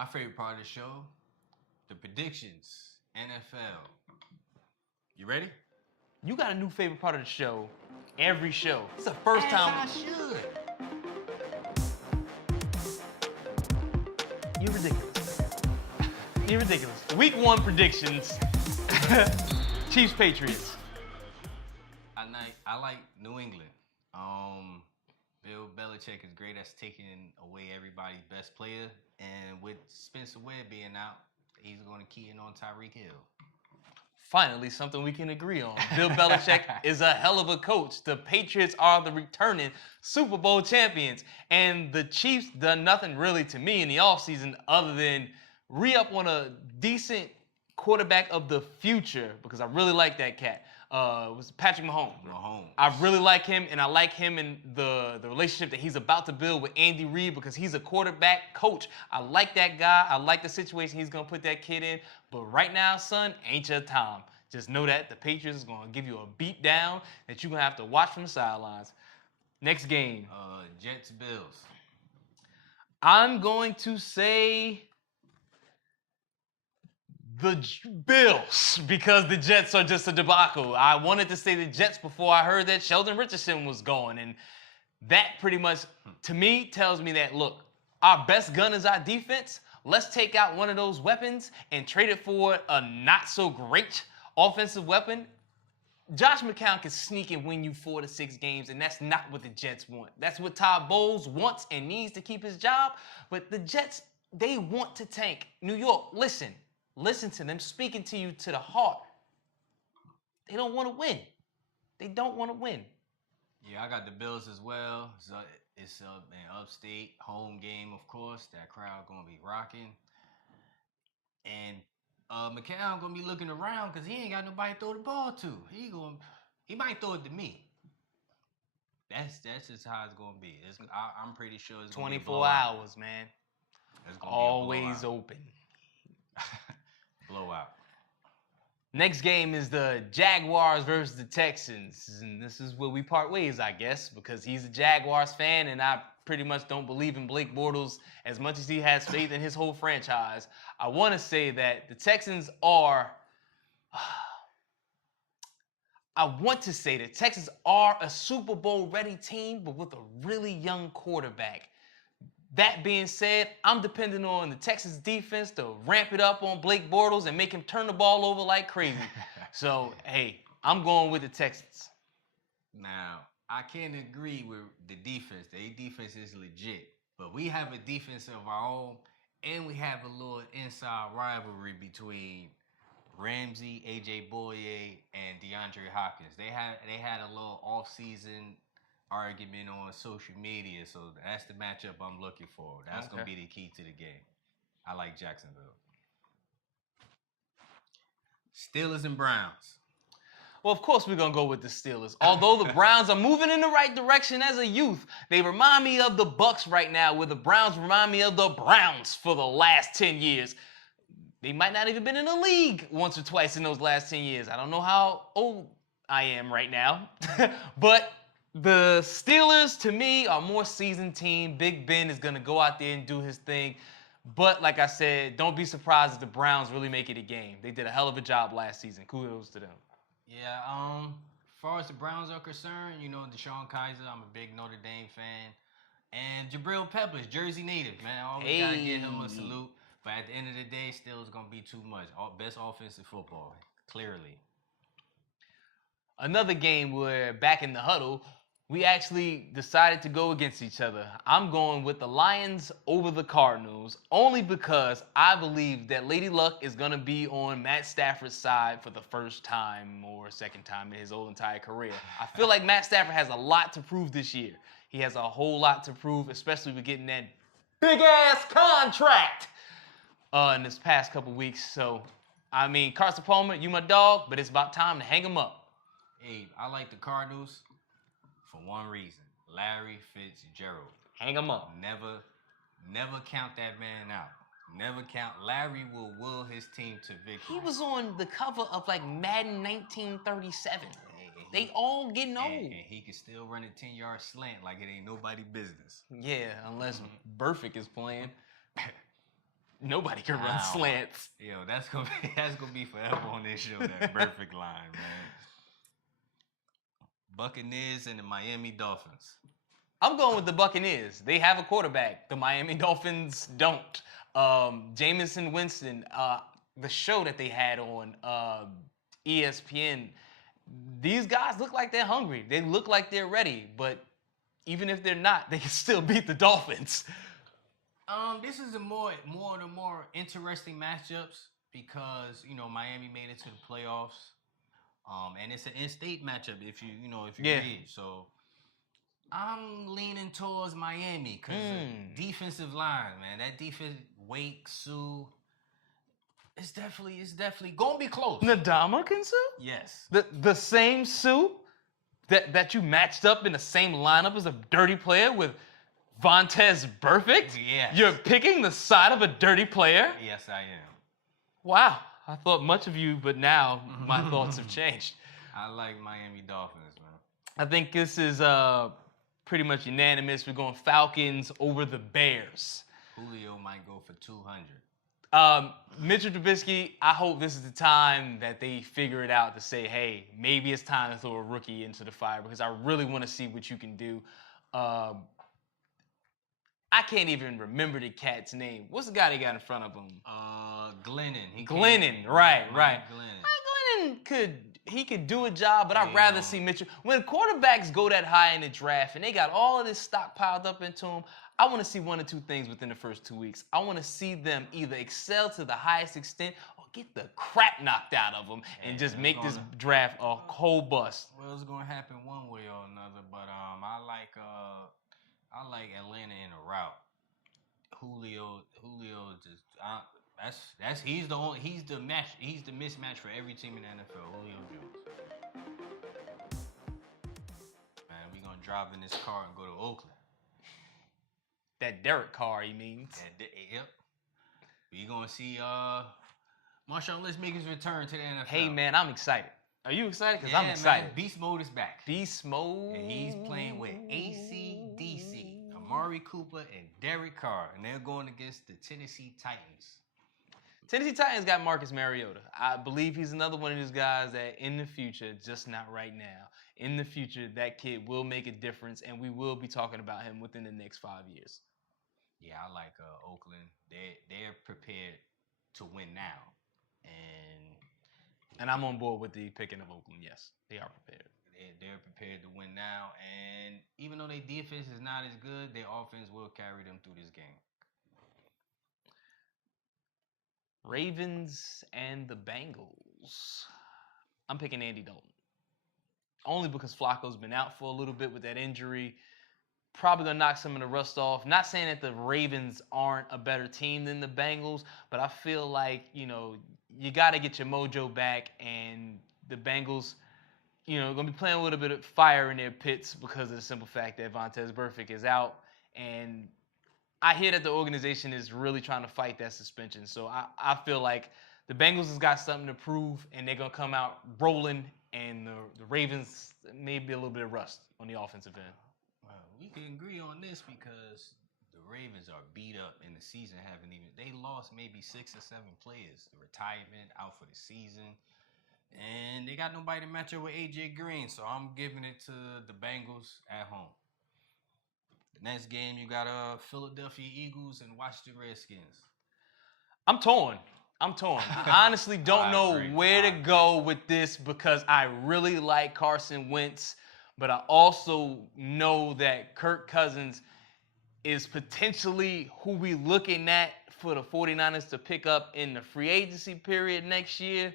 My favorite part of the show, the predictions, NFL. You ready? You got a new favorite part of the show. Every show. It's the first time. I should. You're ridiculous. You're ridiculous. Week 1 predictions. Chiefs Patriots. I like New England. Bill Belichick is great at taking away everybody's best player, and with Spencer Webb being out, he's going to key in on Tyreek Hill. Finally, something we can agree on. Bill Belichick is a hell of a coach. The Patriots are the returning Super Bowl champions, and the Chiefs done nothing really to me in the offseason other than re-up on a decent quarterback of the future, because I really like that cat. It was Patrick Mahomes. I really like him, and I like him in the relationship that he's about to build with Andy Reid, because he's a quarterback coach. I like that guy. I like the situation he's going to put that kid in. But right now, son, ain't your time. Just know that the Patriots is going to give you a beat down that you're going to have to watch from the sidelines. Next game. Jets, Bills. I'm going to say the Bills, because the Jets are just a debacle. I wanted to say the Jets before I heard that Sheldon Richardson was going, and that pretty much, to me, tells me that, look, our best gun is our defense. Let's take out one of those weapons and trade it for a not-so-great offensive weapon. Josh McCown can sneak and win you 4 to 6 games, and that's not what the Jets want. That's what Todd Bowles wants and needs to keep his job, but the Jets, they want to tank. New York, listen to them speaking to you to the heart. They don't want to win. They don't want to win. Yeah, I got the Bills as well. It's an upstate home game, of course. That crowd gonna be rocking. And McCown gonna be looking around because he ain't got nobody to throw the ball to. He might throw it to me. That's just how it's gonna be. I'm pretty sure it's gonna be 24 hours, man. It's gonna always open. Blowout. Next game is the Jaguars versus the Texans. And this is where we part ways, I guess, because he's a Jaguars fan, and I pretty much don't believe in Blake Bortles as much as he has faith in his whole franchise. I want to say that the Texans are... I want to say that Texans are a Super Bowl-ready team, but with a really young quarterback. That being said, I'm depending on the Texans defense to ramp it up on Blake Bortles and make him turn the ball over like crazy. So, hey, I'm going with the Texans. Now, I can't agree with the defense. The defense is legit. But we have a defense of our own, and we have a little inside rivalry between Ramsey, A.J. Boye, and DeAndre Hopkins. They had a little off-season argument on social media, so that's the matchup I'm looking for. That's going to be the key to the game. I like Jacksonville. Steelers and Browns. Well, of course we're going to go with the Steelers. Although the Browns are moving in the right direction as a youth, they remind me of the Bucks right now, where the Browns remind me of the Browns for the last 10 years. They might not even been in the league once or twice in those last 10 years. I don't know how old I am right now, but the Steelers, to me, are a more seasoned team. Big Ben is going to go out there and do his thing. But like I said, don't be surprised if the Browns really make it a game. They did a hell of a job last season. Kudos to them. Yeah, as far as the Browns are concerned, you know, Deshaun Kaiser, I'm a big Notre Dame fan. And Jabril Peppers, Jersey native, man. I always got to give him a salute. But at the end of the day, still it's going to be too much. Best offensive football, clearly. Another game where back in the huddle, we actually decided to go against each other. I'm going with the Lions over the Cardinals, only because I believe that Lady Luck is going to be on Matt Stafford's side for the first time or second time in his whole entire career. I feel like Matt Stafford has a lot to prove this year. He has a whole lot to prove, especially with getting that big-ass contract in this past couple weeks. So, I mean, Carson Palmer, you my dog, but it's about time to hang him up. Hey, I like the Cardinals for one reason. Larry Fitzgerald. Hang him up. Never count that man out. Never count. Larry will will his team to victory. He was on the cover of like Madden 1937. They all getting old. And he can still run a 10-yard slant like it ain't nobody business. Yeah, unless Burfict is playing. Nobody can run Wow. slants. Yo, that's gonna be forever on this show. That perfect line, man. Buccaneers and the Miami Dolphins. I'm going with the Buccaneers. They have a quarterback. The Miami Dolphins don't. Jameson Winston, the show that they had on ESPN, these guys look like they're hungry. They look like they're ready. But even if they're not, they can still beat the Dolphins. This is the more interesting matchups because Miami made it to the playoffs. And it's an in-state matchup if you read. So I'm leaning towards Miami because defensive line, man. That defense, Wake, Sue, it's definitely gonna be close. Ndamukong Suh? Yes. The same Sue that you matched up in the same lineup as a dirty player with Vontaze Burfict? Yes. You're picking the side of a dirty player? Yes, I am. Wow. I thought much of you, but now my thoughts have changed. I like Miami Dolphins, man. I think this is pretty much unanimous. We're going Falcons over the Bears. Julio might go for 200. Mitchell Trubisky, I hope this is the time that they figure it out to say, hey, maybe it's time to throw a rookie into the fire because I really want to see what you can do. I can't even remember the cat's name. What's the guy they got in front of him? Glennon. Glennon, right. Glennon. Glennon could do a job, but I'd rather see Mitchell. When quarterbacks go that high in the draft and they got all of this stock piled up into them, I want to see one or two things within the first 2 weeks. I want to see them either excel to the highest extent or get the crap knocked out of them and just make this draft a whole bust. Well, it's gonna happen one way or another, but I like Atlanta in a route. Julio just he's the mismatch for every team in the NFL. Julio Jones. Man, we gonna drive in this car and go to Oakland. That Derek Carr, he means. Yep. We gonna see Marshawn Lynch make his return to the NFL. Hey man, I'm excited. Are you excited? Because I'm excited. Man, Beast Mode is back. Beast Mode. And he's playing with AC/DC, Amari Cooper, and Derek Carr, and they're going against the Tennessee Titans. Tennessee Titans got Marcus Mariota. I believe he's another one of these guys that in the future, just not right now, in the future, that kid will make a difference, and we will be talking about him within the next 5 years. Yeah, I like Oakland. They're prepared to win now, and I'm on board with the picking of Oakland. Yes, they are prepared. They're prepared to win now, and even though their defense is not as good, their offense will carry them through this game. Ravens and the Bengals. I'm picking Andy Dalton. Only because Flacco's been out for a little bit with that injury. Probably going to knock some of the rust off. Not saying that the Ravens aren't a better team than the Bengals, but I feel like, you got to get your mojo back, and the Bengals, going to be playing a little bit of fire in their pits because of the simple fact that Vontaze Burfict is out. And I hear that the organization is really trying to fight that suspension. So I feel like the Bengals has got something to prove, and they're going to come out rolling, and the Ravens maybe a little bit of rust on the offensive end. Well, we can agree on this because the Ravens are beat up, and the season they lost maybe 6 or 7 players. The retirement, out for the season. And they got nobody to match up with A.J. Green, so I'm giving it to the Bengals at home. The next game, you got Philadelphia Eagles and Washington Redskins. I'm torn. I honestly don't know where to go with this because I really like Carson Wentz, but I also know that Kirk Cousins is potentially who we looking at for the 49ers to pick up in the free agency period next year.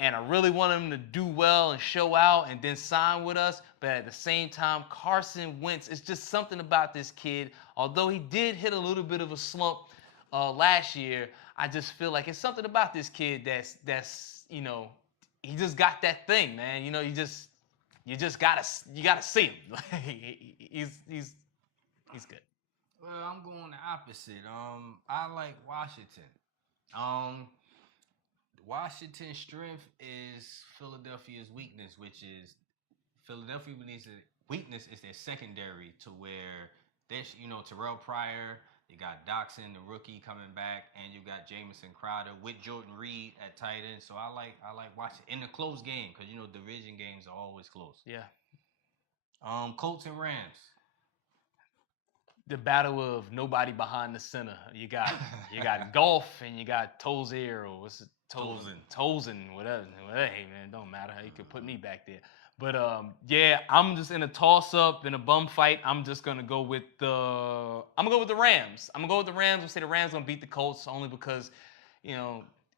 And I really want him to do well and show out and then sign with us. But at the same time, Carson Wentz, it's just something about this kid. Although he did hit a little bit of a slump last year, I just feel like it's something about this kid that's he just got that thing, man. You just gotta see him. he's good. Well, I'm going the opposite. I like Washington. Washington's strength is Philadelphia's weakness, which is Philadelphia's weakness is their secondary, to where there's Terrell Pryor, You got Doxson, the rookie, coming back, and you got Jamison Crowder with Jordan Reed at tight end. So I like watching in the close game because division games are always close. Yeah. Colts and Rams. The battle of nobody behind the center. You got Golf and you got Tozier or what's it? Tolzien, whatever. Hey man, don't matter. You could put me back there. But yeah, I'm just in a toss-up, in a bum fight. I'm just gonna go with the Rams. I'm gonna go with the Rams. I'll say the Rams gonna beat the Colts only because,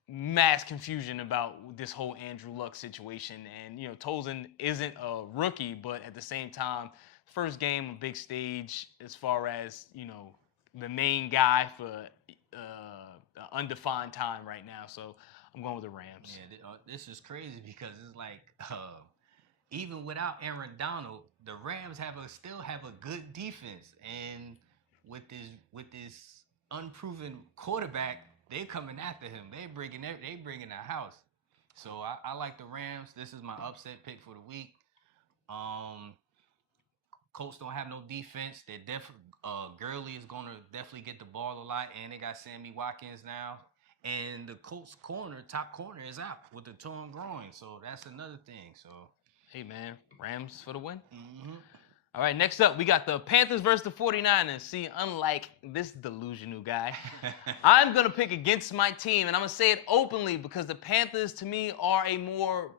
mass confusion about this whole Andrew Luck situation. And Tolzien isn't a rookie, but at the same time, first game, a big stage as far as the main guy for undefined time right now. So I'm going with the Rams. Yeah, this is crazy because it's like. Even without Aaron Donald, the Rams still have a good defense, and with this unproven quarterback, they're coming after him. They bringing the house. So I like the Rams. This is my upset pick for the week. Colts don't have no defense. They're Gurley is gonna definitely get the ball a lot, and they got Sammy Watkins now. And the Colts top corner is out with the torn groin, so that's another thing. So. Hey, man, Rams for the win. Mm-hmm. All right, next up, we got the Panthers versus the 49ers. See, unlike this delusional guy, I'm going to pick against my team, and I'm going to say it openly because the Panthers, to me, are a more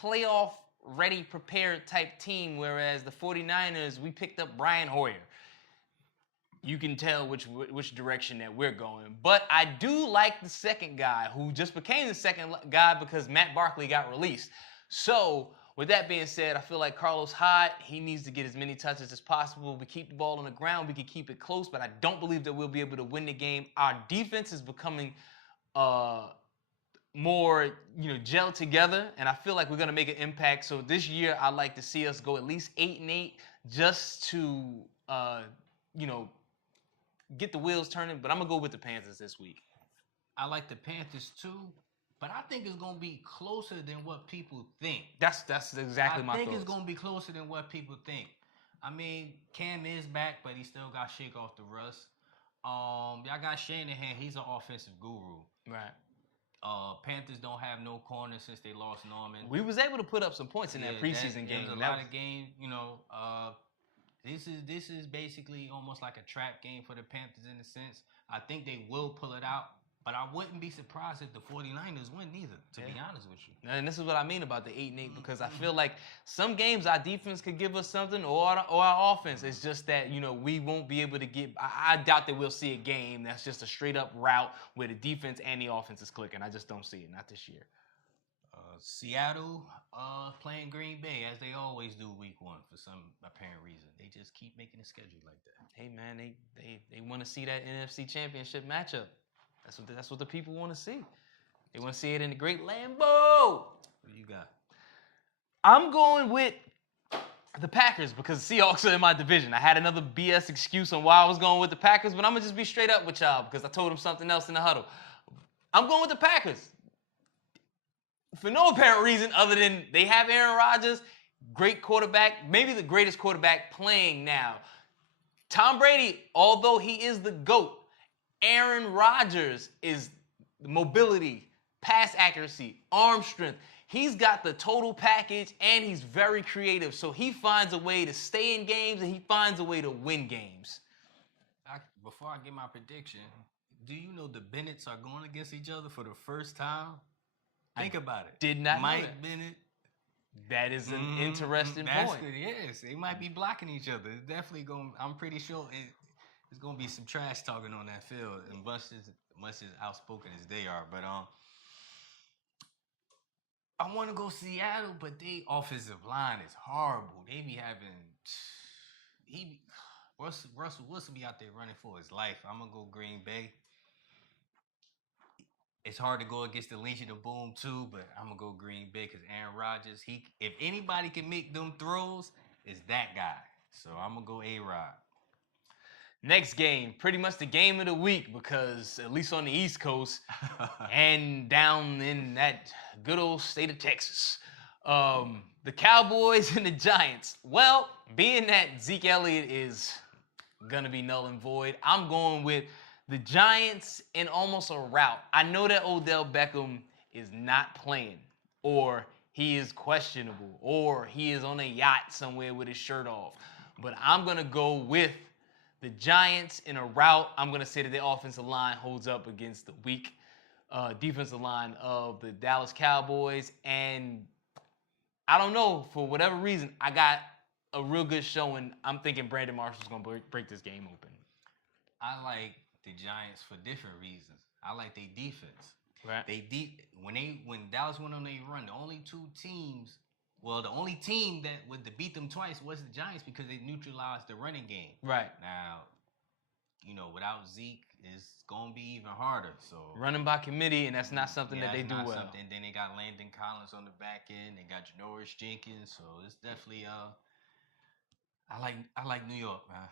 playoff-ready, prepared type team, whereas the 49ers, we picked up Brian Hoyer. You can tell which direction that we're going. But I do like the second guy, who just became the second guy because Matt Barkley got released. So, with that being said, I feel like Carlos Hyde, he needs to get as many touches as possible. We keep the ball on the ground. We can keep it close, but I don't believe that we'll be able to win the game. Our defense is becoming more, gelled together, and I feel like we're going to make an impact. So this year, I'd like to see us go at least 8-8 just to, get the wheels turning. But I'm going to go with the Panthers this week. I like the Panthers too. But I think it's going to be closer than what people think. That's exactly my thoughts. I think it's going to be closer than what people think. I mean, Cam is back, but he still got shake off the rust. Y'all got Shanahan. He's an offensive guru. Right. Panthers don't have no corner since they lost Norman. We was able to put up some points in that preseason game. There was a lot of games, This is basically almost like a trap game for the Panthers in a sense. I think they will pull it out. But I wouldn't be surprised if the 49ers win either, to be honest with you. And this is what I mean about the 8-8, because I feel like some games our defense could give us something or our offense. It's just that, we won't be able to get – I doubt that we'll see a game that's just a straight-up route where the defense and the offense is clicking. I just don't see it, not this year. Seattle playing Green Bay, as they always do week 1 for some apparent reason. They just keep making a schedule like that. Hey, man, they want to see that NFC Championship matchup. That's what the people want to see. They want to see it in the great Lambeau. What do you got? I'm going with the Packers because the Seahawks are in my division. I had another BS excuse on why I was going with the Packers, but I'm going to just be straight up with y'all because I told them something else in the huddle. I'm going with the Packers. For no apparent reason other than they have Aaron Rodgers, great quarterback, maybe the greatest quarterback playing now. Tom Brady, although he is the GOAT, Aaron Rodgers is mobility, pass accuracy, arm strength. He's got the total package, and he's very creative. So he finds a way to stay in games, and he finds a way to win games. Before I get my prediction, do you know the Bennetts are going against each other for the first time? Think about it. Did not know Mike that. Bennett. That is an interesting point. Yes, they might be blocking each other. It's definitely going. I'm pretty sure it's going to be some trash talking on that field, and much as outspoken as they are. But I want to go Seattle, but their offensive line is horrible. They be having Russell Wilson be out there running for his life. I'm gonna go Green Bay. It's hard to go against the Legion of Boom too, but I'm gonna go Green Bay because Aaron Rodgers. If anybody can make them throws, it's that guy. So I'm gonna go A-Rod. Next game, pretty much the game of the week because at least on the East Coast and down in that good old state of Texas, the Cowboys and the Giants. Well, being that Zeke Elliott is gonna be null and void. I'm going with the Giants in almost a rout. I know that Odell Beckham is not playing, or he is questionable, or he is on a yacht somewhere with his shirt off. But I'm gonna go with the Giants in a rout. I'm gonna say that the offensive line holds up against the weak defensive line of the Dallas Cowboys. And I don't know, for whatever reason, I got a real good showing. I'm thinking Brandon Marshall's going to break this game open. I like the Giants for different reasons. I like their defense. Right. When Dallas went on their run, the only team that would beat them twice was the Giants because they neutralized the running game. Right. Now, without Zeke, it's gonna be even harder. So running by committee, and that's not something that they do well. Something. Then they got Landon Collins on the back end. They got Janoris Jenkins. So it's definitely I like New York, man.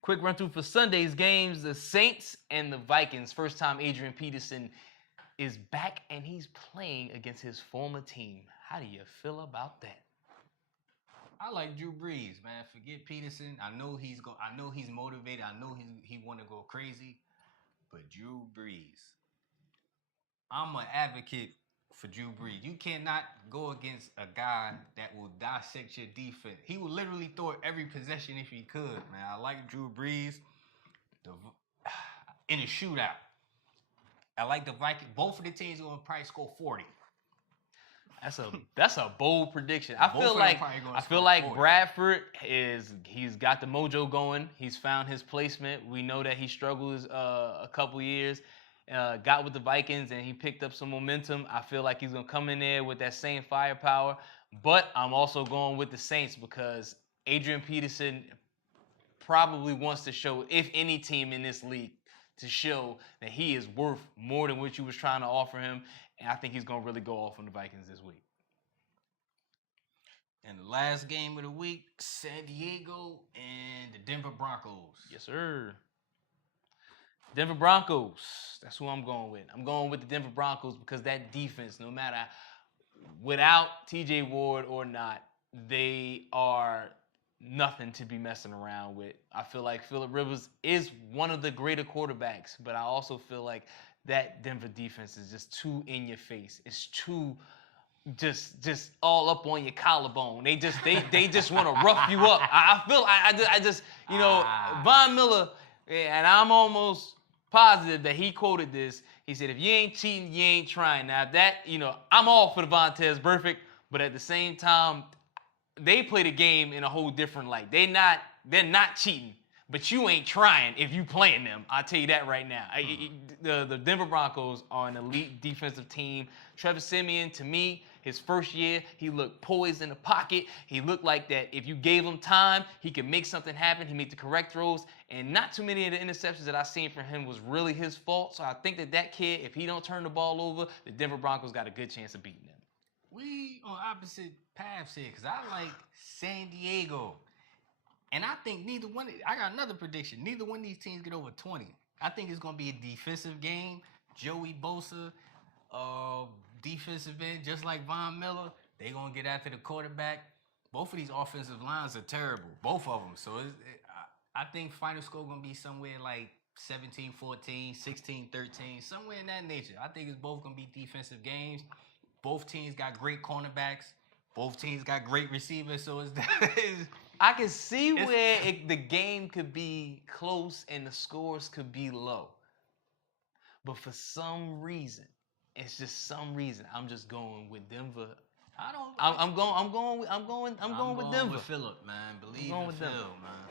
Quick run through for Sunday's games: the Saints and the Vikings. First time Adrian Peterson is back, and he's playing against his former team. How do you feel about that? I like Drew Brees, man. Forget Peterson. I know he's motivated. I know he want to go crazy. But Drew Brees, I'm an advocate for Drew Brees. You cannot go against a guy that will dissect your defense. He will literally throw it every possession if he could, man. I like Drew Brees in a shootout. I like the Vikings. Both of the teams are going to probably score 40. That's a bold prediction. I feel like Bradford he's got the mojo going. He's found his placement. We know that he struggles a couple years. Got with the Vikings and he picked up some momentum. I feel like he's gonna come in there with that same firepower. But I'm also going with the Saints because Adrian Peterson probably wants to show, if any team in this league, to show that he is worth more than what you was trying to offer him. And I think he's going to really go off on the Vikings this week. And the last game of the week, San Diego and the Denver Broncos. Yes, sir. Denver Broncos. That's who I'm going with. I'm going with the Denver Broncos because that defense, no matter without TJ Ward or not, they are nothing to be messing around with. I feel like Phillip Rivers is one of the greater quarterbacks, but I also feel like that Denver defense is just too in your face. It's too just all up on your collarbone. They just want to rough you up. I just Von Miller, and I'm almost positive that he quoted this. He said, "If you ain't cheating, you ain't trying." Now that I'm all for the Vontaze Burfict, but at the same time, they play the game in a whole different light. They're not cheating. But you ain't trying if you playing them. I'll tell you that right now. The Denver Broncos are an elite defensive team. Trevor Siemian, to me, his first year, he looked poised in the pocket. He looked like that if you gave him time, he could make something happen. He made the correct throws. And not too many of the interceptions that I seen from him was really his fault. So I think that kid, if he don't turn the ball over, the Denver Broncos got a good chance of beating them. We on opposite paths here because I like San Diego. And I think I got another prediction. Neither one of these teams get over 20. I think it's going to be a defensive game. Joey Bosa, defensive end, just like Von Miller. They're going to get after the quarterback. Both of these offensive lines are terrible. Both of them. So I think final score going to be somewhere like 17-14, 16-13, somewhere in that nature. I think it's both going to be defensive games. Both teams got great cornerbacks. Both teams got great receivers. So I can see where the game could be close and the scores could be low. But for some reason, I'm just going with Denver. I'm going with Denver. I'm going with Phillip, man. Believe in Phil, man.